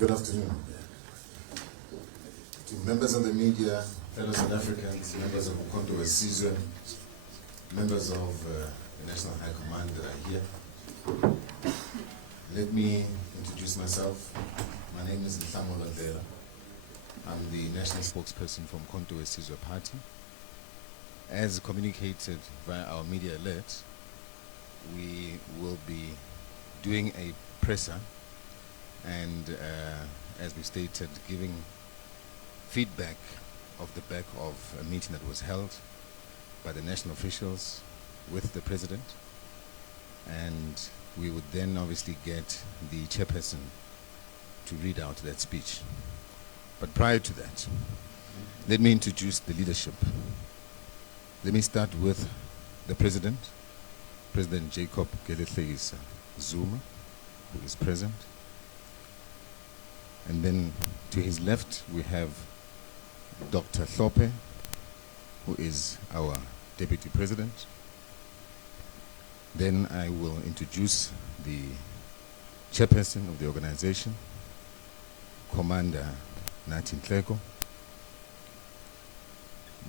Good afternoon. To members of the media, fellow South Africans, members of ngoLwesibini, members of the National High Command that are here, let me introduce myself. My name is Zethu. I'm the national spokesperson from ngoLwesibini Party. As communicated via our media alert, we will be doing a presser and, as we stated, giving feedback of the back of a meeting that was held by the national officials with the president, and we would then obviously get the chairperson to read out that speech. But prior to that, let me introduce the leadership. Let me start with the president, President Jacob Zuma, who is present. And then to his left, we have Dr. Hlophe, who is our deputy president. Then I will introduce the chairperson of the organization, Commander Nathi Nhleko.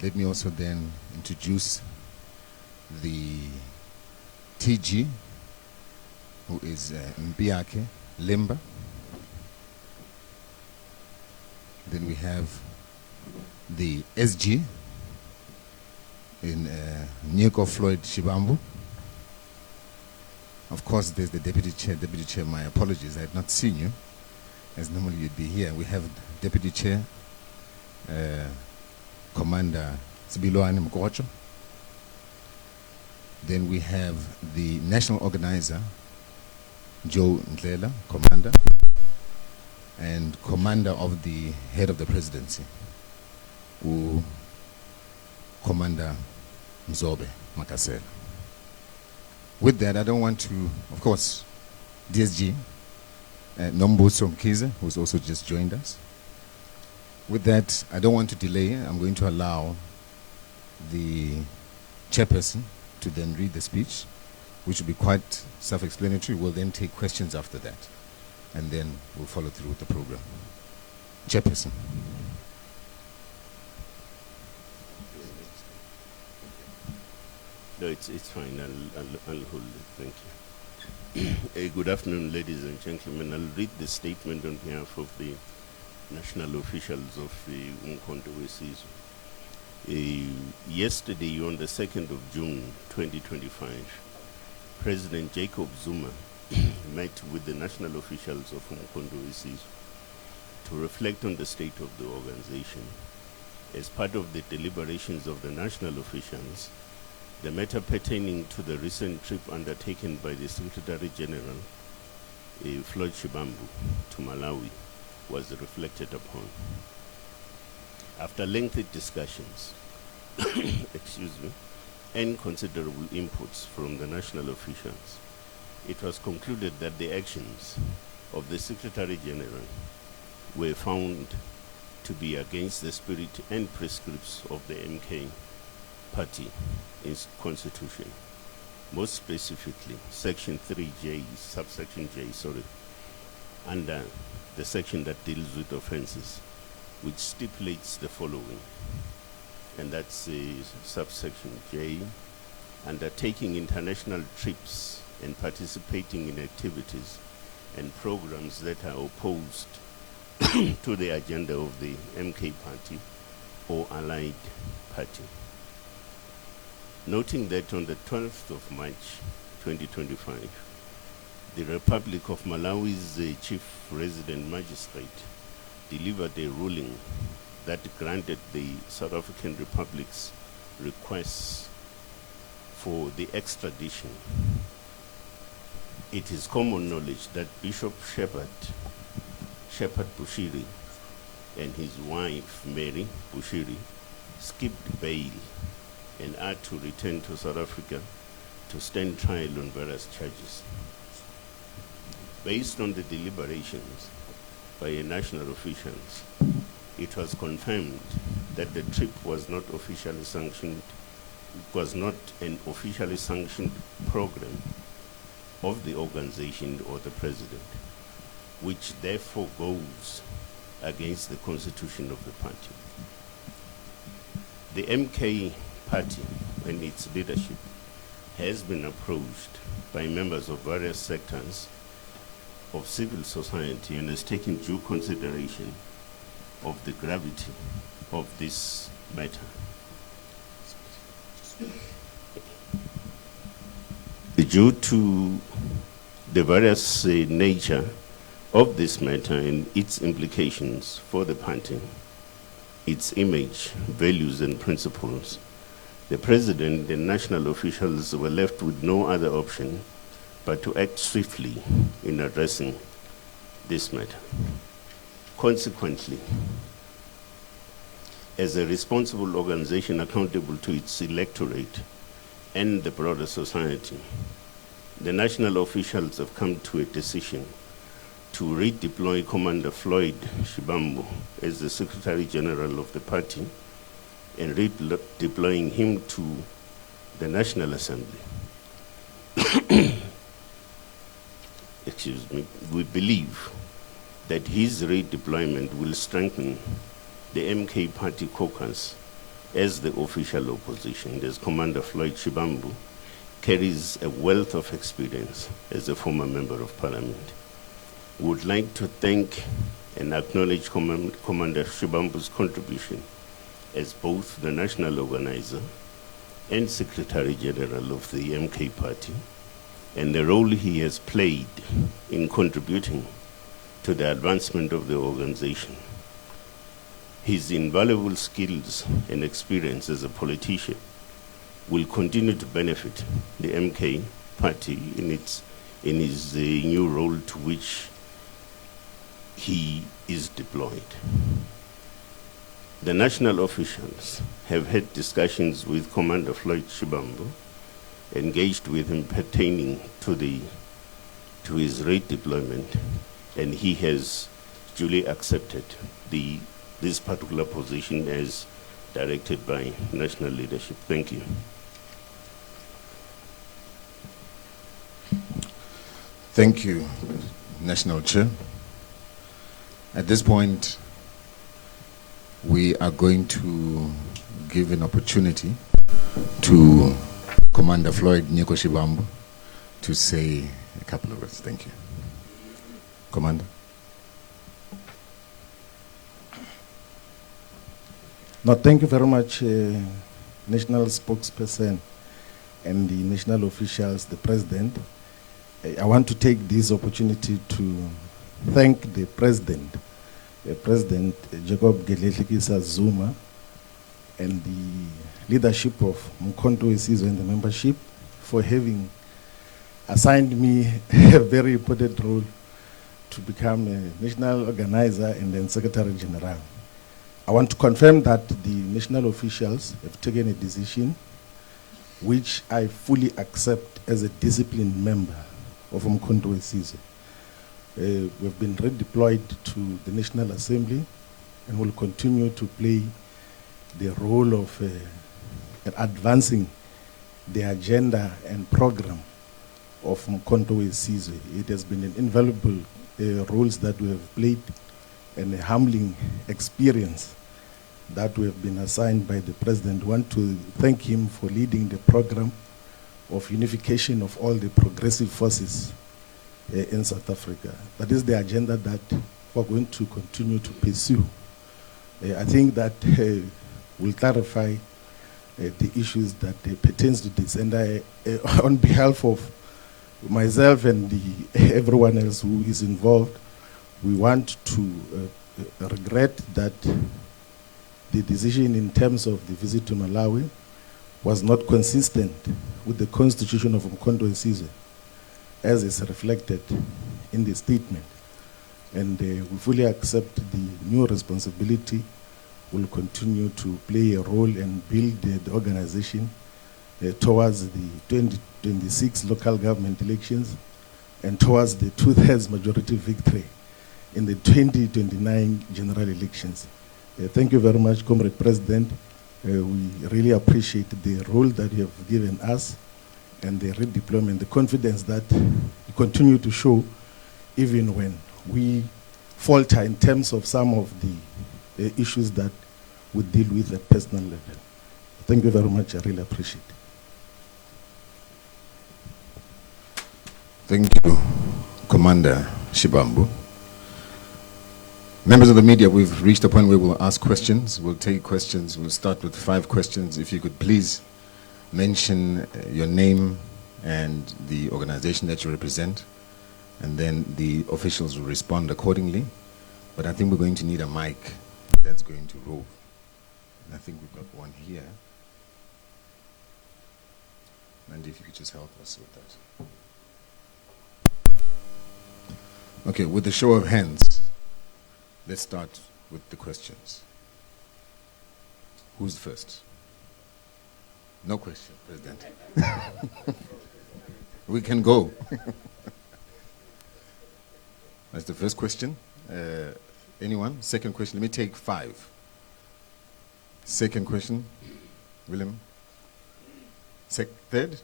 Let me also then introduce the TG, who is Mpiake Limba. Then we have the SG in uFloyd Shibambu. Of course, there's the deputy chair. Deputy chair, my apologies, I had not seen you, as normally you'd be here. We have deputy chair, Commander Sibilwane Mkocho. Then we have the national organizer, Joe Ndlela, commander, and commander of the head of the presidency, Commander Mzobe Makasela. With that, I don't want to, of course, DSG, Nombuso Mkize, who's also just joined us. With that, I don't want to delay. I'm going to allow the chairperson to then read the speech, which will be quite self-explanatory. We'll then take questions after that, and then we'll follow through with the program. Chairperson. No, it's fine. I'll hold it. Thank you. Good afternoon, ladies and gentlemen. I'll read the statement on behalf of the national officials of ngoLwesibini. Yesterday, on the 2nd of June 2025, President Jacob Zuma met with the national officials of ngoLwesibini to reflect on the state of the organization. As part of the deliberations of the national officials, the matter pertaining to the recent trip undertaken by the Secretary General, uFloyd Shibambu, to Malawi was reflected upon. After lengthy discussions, excuse me, and considerable inputs from the national officials, it was concluded that the actions of the Secretary General were found to be against the spirit and prescripts of the MK Party Constitution. Most specifically, Section 3J, subsection J, under the section that deals with offenses, which stipulates the following, and that's subsection J: undertaking international trips and participating in activities and programs that are opposed to the agenda of the MK Party or allied party. Noting that on the 12th of March 2025, the Republic of Malawi's Chief Resident Magistrate delivered a ruling that granted the South African Republic's requests for the extradition. It is common knowledge that Bishop Shepherd Bushiri and his wife Mary Bushiri skipped bail and are to return to South Africa to stand trial on various charges. Based on the deliberations by national officials, it was confirmed that the trip was not officially sanctioned, was not an officially sanctioned program of the organization or the president. which therefore goes against the constitution of the party. The MK party and its leadership has been approached by members of various sectors of civil society and has taken due consideration of the gravity of this matter. Due to the various nature of this matter and its implications for the party, its image, values, and principles, the President and national officials were left with no other option but to act swiftly in addressing this matter. Consequently, as a responsible organization accountable to its electorate and the broader society, the national officials have come to a decision to redeploy Commander Floyd Shibambu as the Secretary General of the party and redeploying him to the National Assembly. Excuse me. We believe that his redeployment will strengthen the MK party caucus as the official opposition, as Commander Floyd Shibambu carries a wealth of experience as a former member of parliament. We would like to thank and acknowledge Commander Shibambu's contribution as both the national organizer and Secretary General of the MK party, and the role he has played in contributing to the advancement of the organization. His invaluable skills and experience as a politician will continue to benefit the MK party in his new role to which he is deployed. The national officials have had discussions with Commander Floyd Shibambu, engaged with him pertaining to his redeployment, and he has duly accepted this particular position as directed by national leadership. Thank you. Thank you, National Chair. At this point, we are going to give an opportunity to Commander Floyd Shibambu to say a couple of words. Thank you. Commander. No, thank you very much, National Spokesperson and the national officials, the President. I want to take this opportunity to thank the President, President Jacob Gedleyihlekisa Zuma, and the leadership of ngoLwesibini and the membership for having assigned me a very important role to become a national organizer and then Secretary General. I want to confirm that the national officials have taken a decision which I fully accept as a disciplined member of ngoLwesibini. We've been redeployed to the National Assembly and will continue to play the role of advancing the agenda and program of ngoLwesibini. It has been an invaluable roles that we have played and a humbling experience that we have been assigned by the President. I want to thank him for leading the program of unification of all the progressive forces in South Africa. That is the agenda that we're going to continue to pursue. I think that will clarify the issues that pertains to this. And I, on behalf of myself and everyone else who is involved, we want to regret that the decision in terms of the visit to Malawi was not consistent with the constitution of ngoLwesibini as is reflected in the statement. And we fully accept the new responsibility. Will continue to play a role and build the organization towards the 2026 local government elections and towards the 2/3 majority victory in the 2029 general elections. Thank you very much, Comrade President. We really appreciate the role that you have given us and the redeployment, the confidence that you continue to show even when we falter in terms of some of the issues that we deal with at personal level. Thank you very much. I really appreciate it. Thank you, Commander Shibambu. Members of the media, we've reached a point where we'll ask questions. We'll take questions. We'll start with 5 questions. If you could please mention your name and the organization that you represent, and then the officials will respond accordingly. But I think we're going to need a mic that's going to roll. And I think we've got one here. And if you could just help us with that. Okay, with the show of hands, let's start with the questions. Who's first? No question, President. We can go. That's the first question. Anyone? Second question. Let me take 5. Second question. William. Third?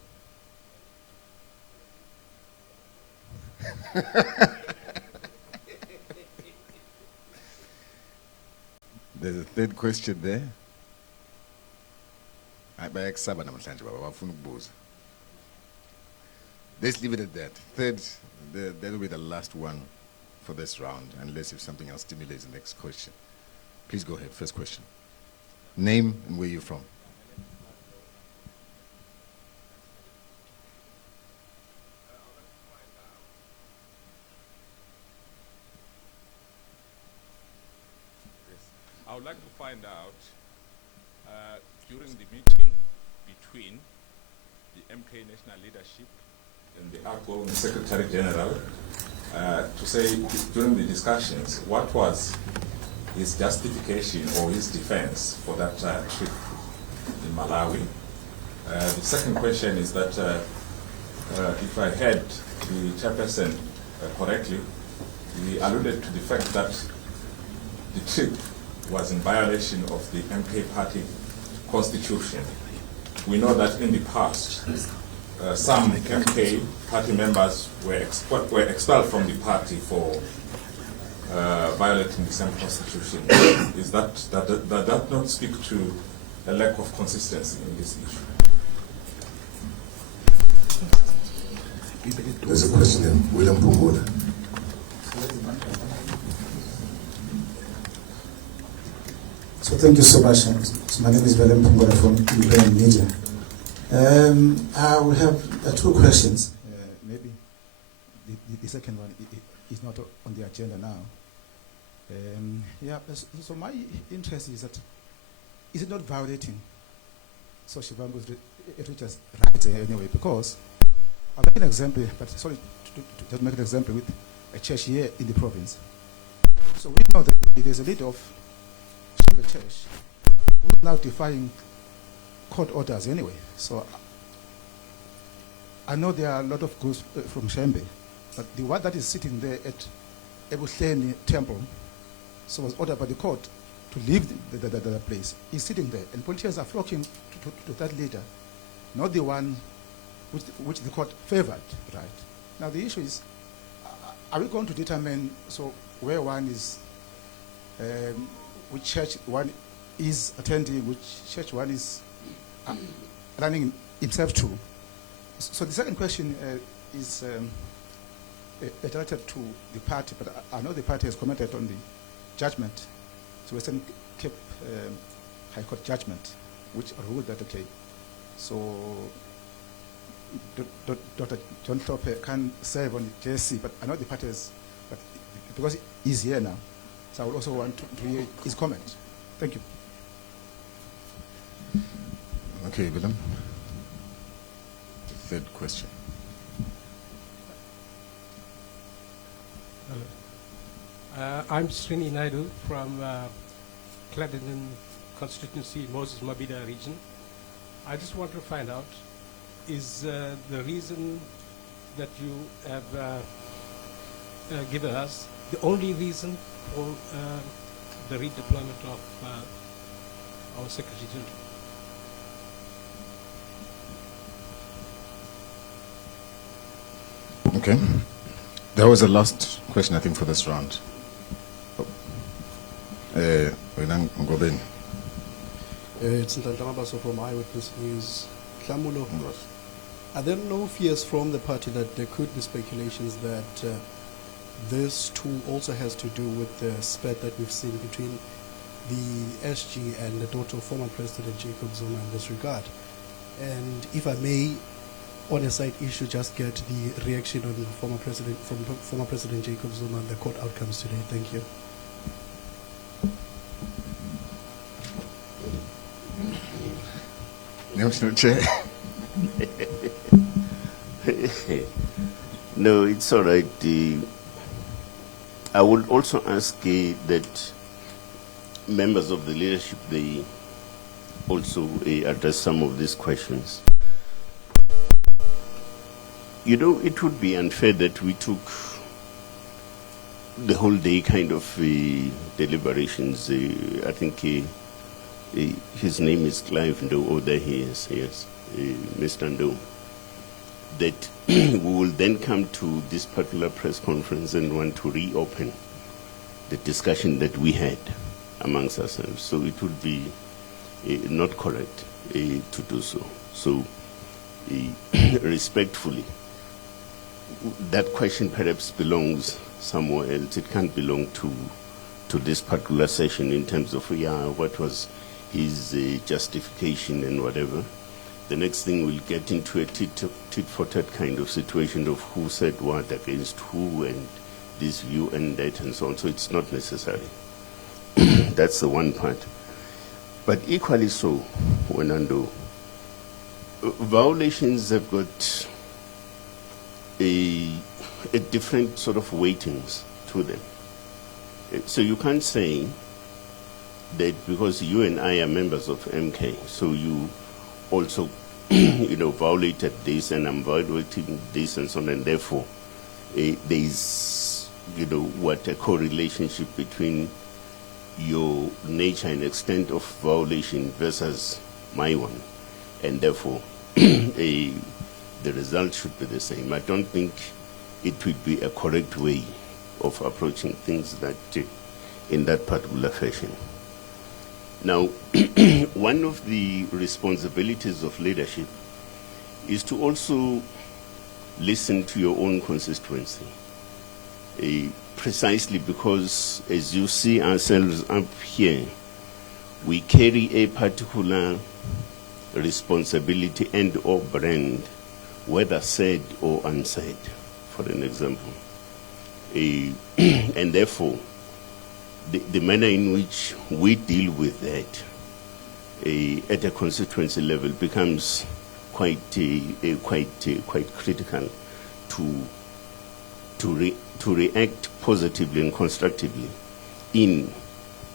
There's a third question there. Let's leave it at that. Third, that'll be the last one for this round, unless if something else stimulates the next question. Please go ahead. First question. Name and where you're from. I would like to find out, during the meeting between the MK National Leadership and the outgoing Secretary General, to say during the discussions, what was his justification or his defense for that trip in Malawi? The second question is that if I heard the chairperson correctly, he alluded to the fact that the trip was in violation of the MK party constitution. We know that in the past, some MK party members were expelled from the party for violating the same constitution. Does that not speak to a lack of consistency in this issue? There's a question in William Pumbola. So thank you so much. So my name is William Pumbola from Independent Media. I will have 2 questions. Maybe the second one is not on the agenda now. So my interest is that, is it not violating so Shivambu's religious rights anyway? Because I'll make an example, but sorry to make an example with a church here in the province. So we know that there's a leader of the church who's now defying court orders anyway. So I know there are a lot of groups from Shembe, but the one that is sitting there at Ebuhleni Temple, so was ordered by the court to leave the place. He's sitting there, and politicians are flocking to that leader, not the one which the court favored, right? Now the issue is, are we going to determine so where one is, which church one is attending, which church one is running himself to? So the second question is related to the party, but I know the party has commented on the judgment, so Western Cape High Court judgment, which ruled that, okay, so Dr. John Tope can serve on the JSC, but I know the party has, but because he's here now, so I would also want to hear his comment. Thank you. Okay, Willem. The third question. Hello. I'm Srini Naidu from Clarendon constituency, Moses Mabhida region. I just want to find out, is the reason that you have given us the only reason for the redeployment of our Secretary General? Okay. That was the last question, I think, for this round. Ngobeni. It's Ntantamabaso from Eyewitness News. Klamulo, are there no fears from the party that there could be speculations that this too also has to do with the spat that we've seen between the SG and the daughter of former President Jacob Zuma in this regard? And if I may, on a side issue, just get the reaction on former President Jacob Zuma and the court outcomes today. Thank you. Chair. No, it's all right. I would also ask that members of the leadership, they also address some of these questions. You know, it would be unfair that we took the whole day kind of deliberations. I think his name is Clive Ndo, oh, there he is, yes, Mr. Ndo. That we will then come to this particular press conference and want to reopen the discussion that we had amongst ourselves. So it would be not correct to do so. So respectfully, that question perhaps belongs somewhere else. It can't belong to this particular session in terms of, what was his justification and whatever. The next thing we'll get into a tit-for-tat kind of situation of who said what against who and this view and that and so on. So it's not necessary. That's the one part. But equally so, Wenando, violations have got a different sort of weightings to them. So you can't say that because you and I are members of MK, so you also, violated this and I'm violating this and so on, and therefore there is, a correlationship between your nature and extent of violation versus my one, and therefore the result should be the same. I don't think it would be a correct way of approaching things that in that particular fashion. Now, one of the responsibilities of leadership is to also listen to your own constituency, precisely because, as you see ourselves up here, we carry a particular responsibility and or brand, whether said or unsaid, for an example. And therefore, the manner in which we deal with that at a constituency level becomes quite critical to react positively and constructively in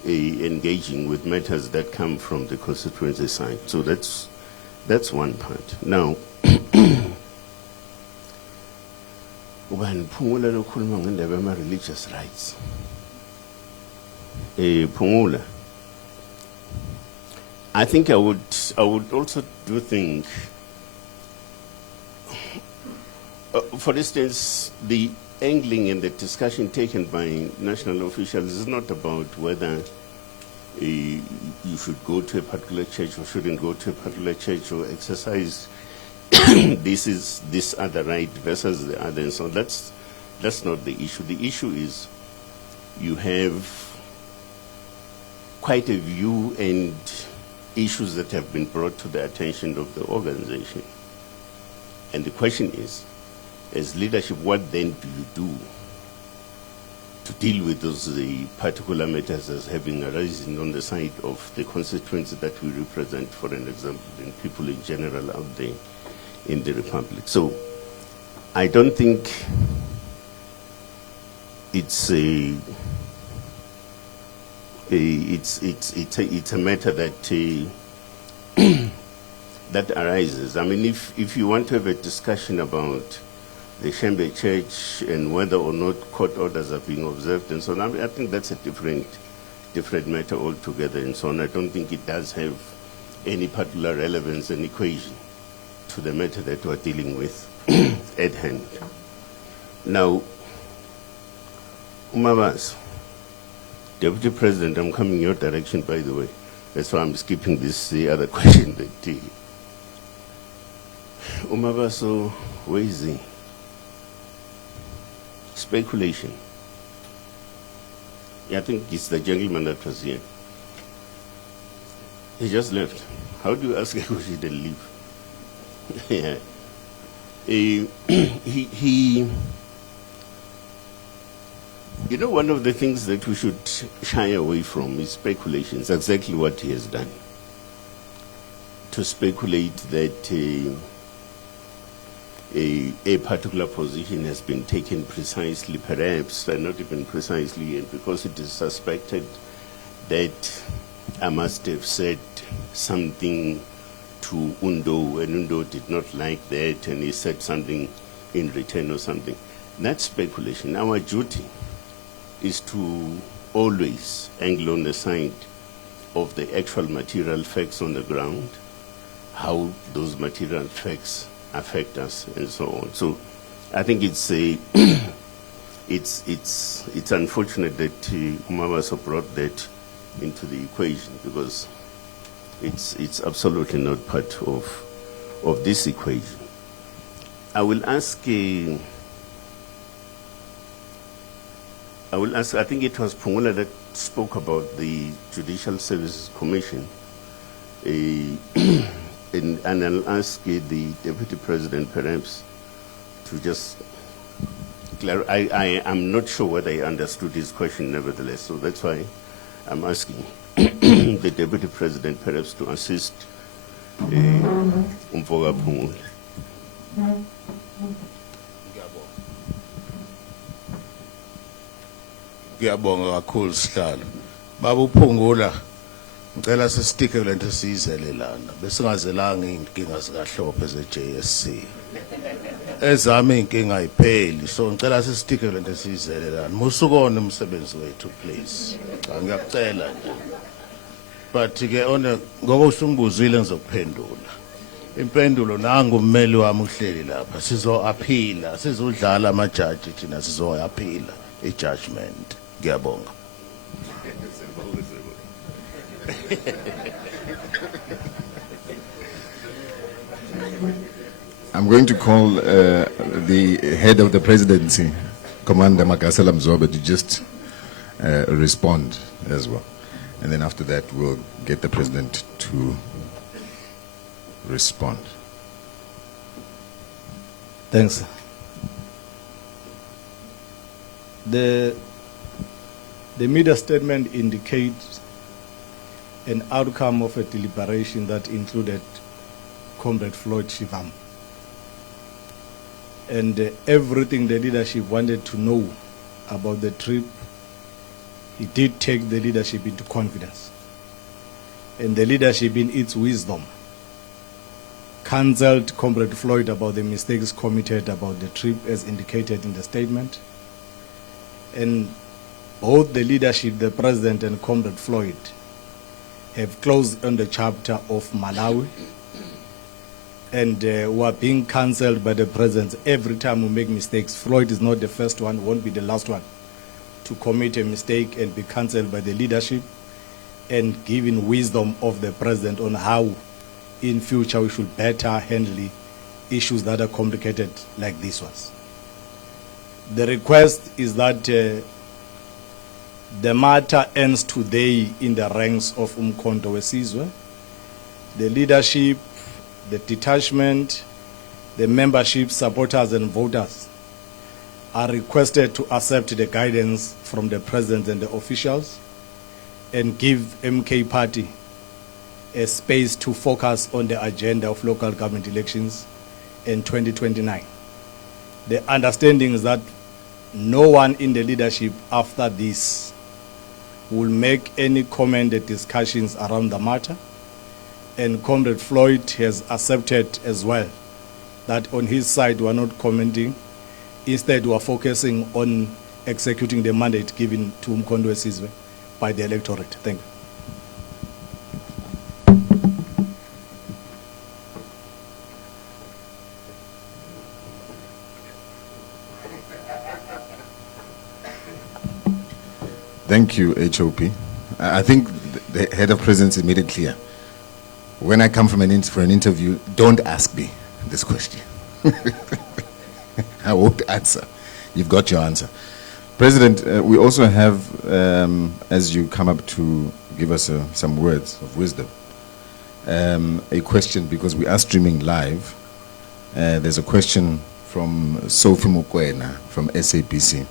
engaging with matters that come from the constituency side. So that's one part. Now, religious rights. Pungula. I think I would also do think, for instance, the angling and the discussion taken by national officials is not about whether you should go to a particular church or shouldn't go to a particular church or exercise this other right versus the other, and so that's not the issue. The issue is you have quite a view and issues that have been brought to the attention of the organization. And the question is, as leadership, what then do you do to deal with those particular matters as having arisen on the side of the constituency that we represent, for an example, and people in general out there in the Republic? So I don't think it's a matter that that arises. I mean, if you want to have a discussion about the Shembe Church and whether or not court orders are being observed and so on, I think that's a different matter altogether and so on. I don't think it does have any particular relevance and equation to the matter that we're dealing with at hand. Now, Umabaso, Deputy President, I'm coming your direction, by the way. That's why I'm skipping this the other question that Umabaso, where is he? Speculation. Yeah, I think it's the gentleman that was here. He just left. How do you ask a question and leave? Yeah. You know, one of the things that we should shy away from is speculation. It's exactly what he has done. To speculate that a particular position has been taken precisely, perhaps, and not even precisely, and because it is suspected that I must have said something to Undo, and Undo did not like that, and he said something in return or something. That's speculation. Our duty is to always angle on the side of the actual material facts on the ground, how those material facts affect us, and so on. So I think it's it's unfortunate that Umabaso brought that into the equation, because it's absolutely not part of this equation. I will ask, I think it was Pungula that spoke about the Judicial Services Commission, and I'll ask the Deputy President perhaps to just clarify. I am not sure whether I understood his question nevertheless, so that's why I'm asking the Deputy President perhaps to assist Umfoka Pungula. Ngiyabonga kakhulu sihlalo. Baba uPhungula, ngicela sisitike kule nto siyizelelana. Besingazelanga inkinga zikaHlophe ze-JSC. Ezami inkinga ayipheli, so ngicela sisitike kule nto siyizelelana. Musukone umsebenzi wethu please. Cha ngiyakucela nje. But ke ngoba usumbuzile ngizokuphendula. Impendulo nangu ummeli wami uhleli lapha. Sizo-aphila, sizodlala amajaji thina sizo-aphila i-judgment. Ngiyabonga. I'm going to call the head of the presidency, Commander Makasela Mzobe, to just respond as well. And then after that, we'll get the president to respond. Thanks. The media statement indicates an outcome of a deliberation that included Comrade Floyd Shivambu. And everything the leadership wanted to know about the trip, he did take the leadership into confidence. And the leadership, in its wisdom, counseled Comrade Floyd about the mistakes committed about the trip as indicated in the statement. And both the leadership, the president and Comrade Floyd, have closed on the chapter of Malawi and were being cancelled by the president. Every time we make mistakes, Floyd is not the first one, won't be the last one to commit a mistake and be cancelled by the leadership, and giving wisdom of the president on how in future we should better handle issues that are complicated like these ones. The request is that the matter ends today in the ranks of Umkhonto weSizwe. The leadership, the detachment, the membership, supporters and voters are requested to accept the guidance from the president and the officials and give MK Party a space to focus on the agenda of local government elections in 2029. The understanding is that no one in the leadership after this will make any comment or discussions around the matter, and Comrade Floyd has accepted as well that on his side we are not commenting. Instead, we are focusing on executing the mandate given to Umkhonto weSizwe by the electorate. Thank you. Thank you, HOP. I think the head of presidency made it clear. When I come for an interview, don't ask me this question. I won't answer. You've got your answer. President, we also have, as you come up to give us some words of wisdom, a question, because we are streaming live. There's a question from Sophie Mukwena from SABC.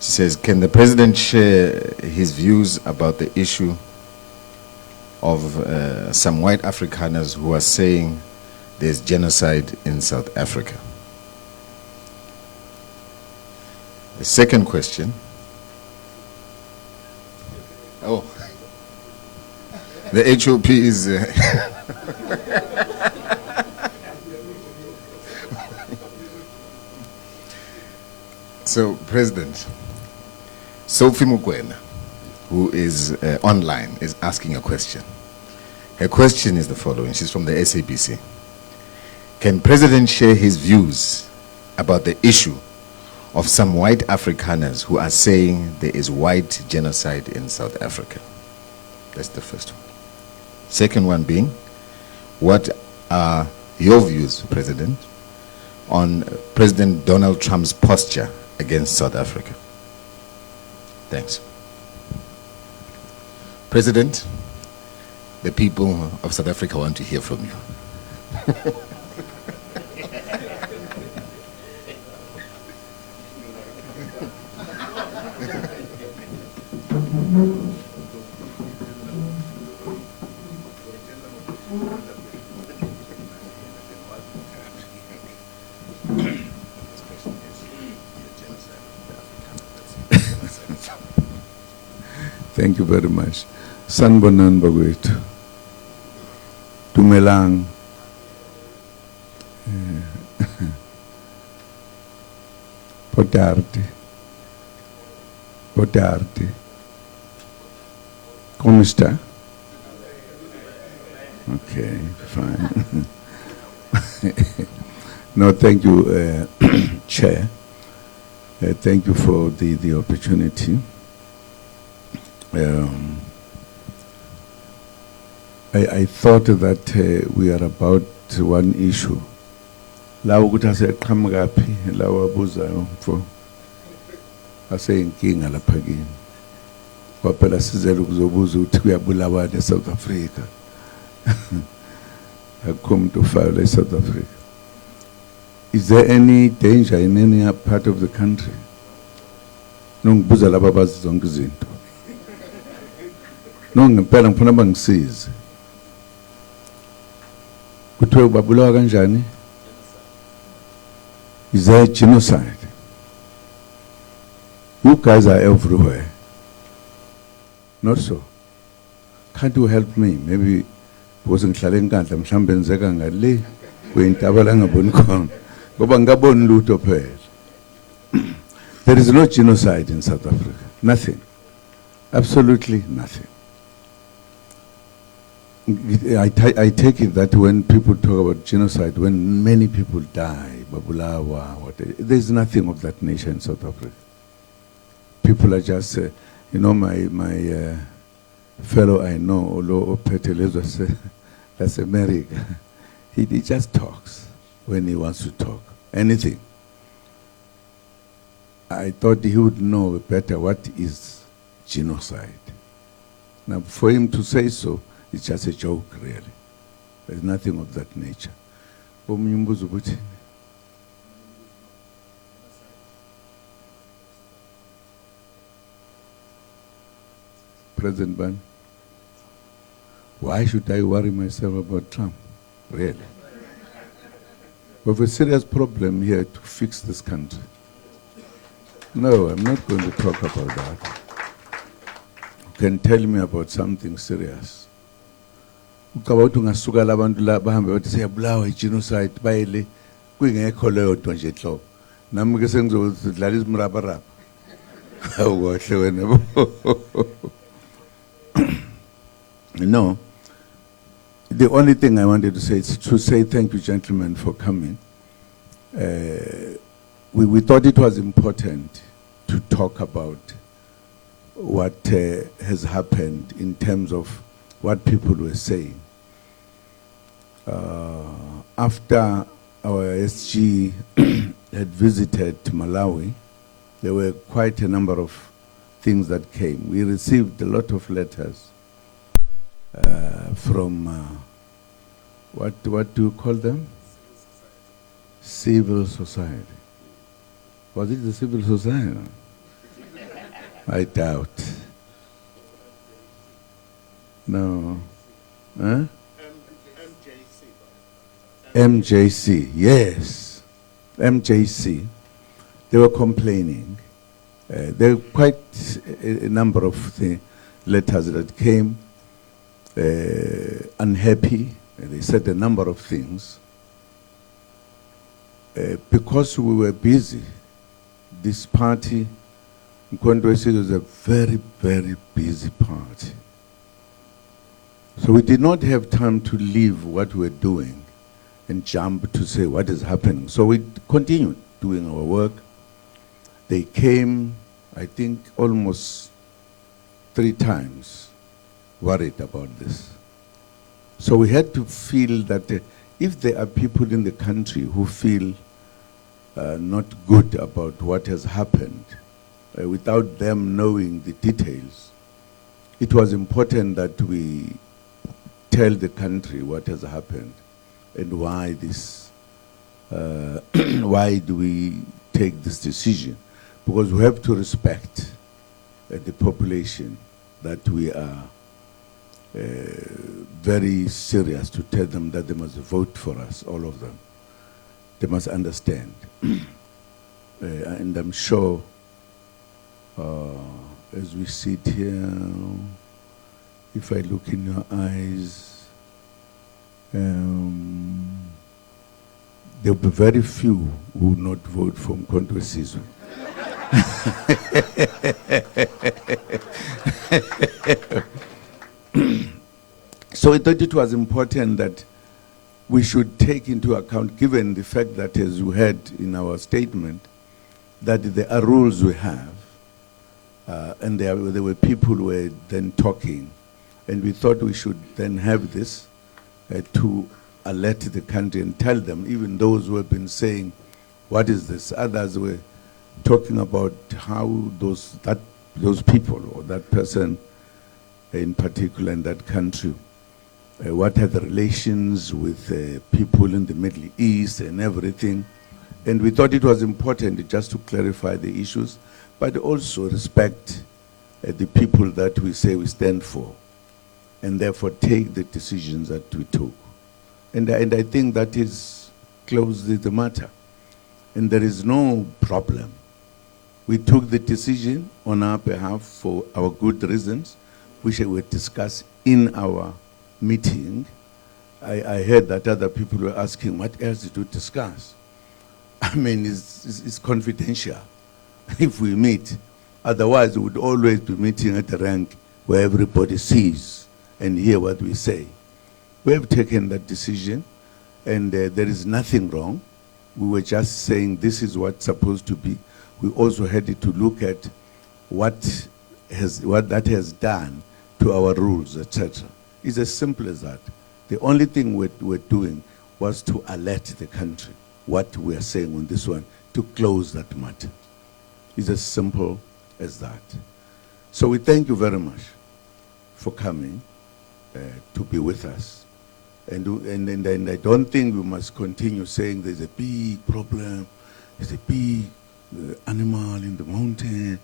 She says, can the president share his views about the issue of some white Afrikaners who are saying there's genocide in South Africa? The second question. Oh, the HOP is. So, President, Sophie Mukwena, who is online, is asking a question. Her question is the following. She's from the SABC. Can President share his views about the issue of some white Afrikaners who are saying there is white genocide in South Africa? That's the first one. Second one being, what are your views, President, on President Donald Trump's posture against South Africa? Thanks. President, the people of South Africa want to hear from you. Thank you very much. Sanbonan bagwethu. Dumelang. Potarte. Potarte. Como está? Okay, fine. No, thank you, Chair. Thank you for the opportunity. I thought that we are about one issue. La ukuthi aseqhamuka phi lawa abuzayo mfo aseyinkinga lapha kini. Kwaphela sizele ukuzobuza ukuthi kuyabulawa eSouth Africa. Akukho umuntu ofayo eSouth Africa. Is there any danger in any part of the country? Nongibuza laba abazi zonke izinto. No, ngempela ngifuna bangisize. Kuthiwe babulawa kanjani? Is there genocide? You guys are everywhere. Not so. Can't you help me? Maybe because ngihlale enkandla mhlambe enzeka ngale kwintaba la ngaboni khona. Ngoba ngaboni lutho phela. There is no genocide in South Africa. Nothing. Absolutely nothing. I take it that when people talk about genocide, when many people die, babulawa, there's nothing of that nature in South Africa. People are just, you know, my fellow I know, Olo Petelezwa said, that's America. He just talks when he wants to talk. Anything. I thought he would know better what is genocide. Now, for him to say so, it's just a joke, really. There's nothing of that nature. President Ban, why should I worry myself about Trump? Really? We have a serious problem here to fix this country. No, I'm not going to talk about that. You can tell me about something serious. Ukawuthi ungasuka labantu la bahambe bathi siyabulawa igenocide bayele kuyingekho leyo nto nje enhloko. Nami ke sengizodlala izimrabaraba. Awuhle wena. No. The only thing I wanted to say is to say thank you, gentlemen, for coming. We thought it was important to talk about what has happened in terms of what people were saying. After our SG had visited Malawi, there were quite a number of things that came. We received a lot of letters from, what do you call them? Civil society. Was it the civil society? I doubt. No. Huh? MJC, yes. MJC. They were complaining. There were quite a number of letters that came, unhappy. They said a number of things. Because we were busy, this party, ngoLwesibini, was a very, very busy party. So we did not have time to leave what we were doing and jump to say what is happening. So we continued doing our work. They came, I think, almost 3 times worried about this. So we had to feel that if there are people in the country who feel not good about what has happened, without them knowing the details, it was important that we tell the country what has happened and why this, why do we take this decision? Because we have to respect the population, that we are very serious to tell them that they must vote for us, all of them. They must understand. And I'm sure as we sit here, if I look in your eyes, there will be very few who will not vote for ngoLwesibini. So I thought it was important that we should take into account, given the fact that, as you heard in our statement, that there are rules we have, and there were people who were then talking, and we thought we should then have this to alert the country and tell them, even those who have been saying, what is this? Others were talking about how those people or that person in particular in that country, what are the relations with people in the Middle East and everything. And we thought it was important just to clarify the issues, but also respect the people that we say we stand for, and therefore take the decisions that we took. And I think that is closely the matter. And there is no problem. We took the decision on our behalf for our good reasons, which I will discuss in our meeting. I heard that other people were asking, what else did you discuss? I mean, it's confidential if we meet. Otherwise, we would always be meeting at a rank where everybody sees and hear what we say. We have taken that decision, and there is nothing wrong. We were just saying this is what's supposed to be. We also had to look at what that has done to our rules, etc. It's as simple as that. The only thing we're doing was to alert the country what we are saying on this one, to close that matter. It's as simple as that. So we thank you very much for coming to be with us. And I don't think we must continue saying there's a big problem, there's a big animal in the mountain.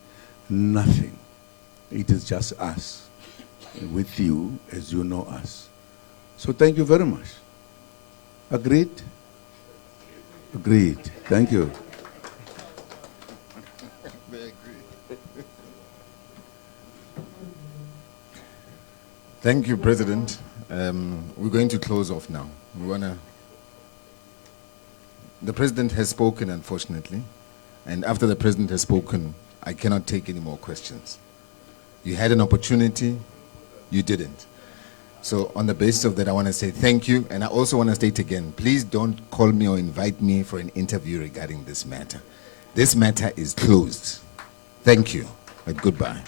Nothing. It is just us with you as you know us. So thank you very much. Agreed? Agreed. Thank you. Thank you, President. We're going to close off now. The President has spoken, unfortunately, and after the President has spoken, I cannot take any more questions. You had an opportunity, you didn't. So on the basis of that, I want to say thank you, and I also want to state again, please don't call me or invite me for an interview regarding this matter. This matter is closed. Thank you, and goodbye.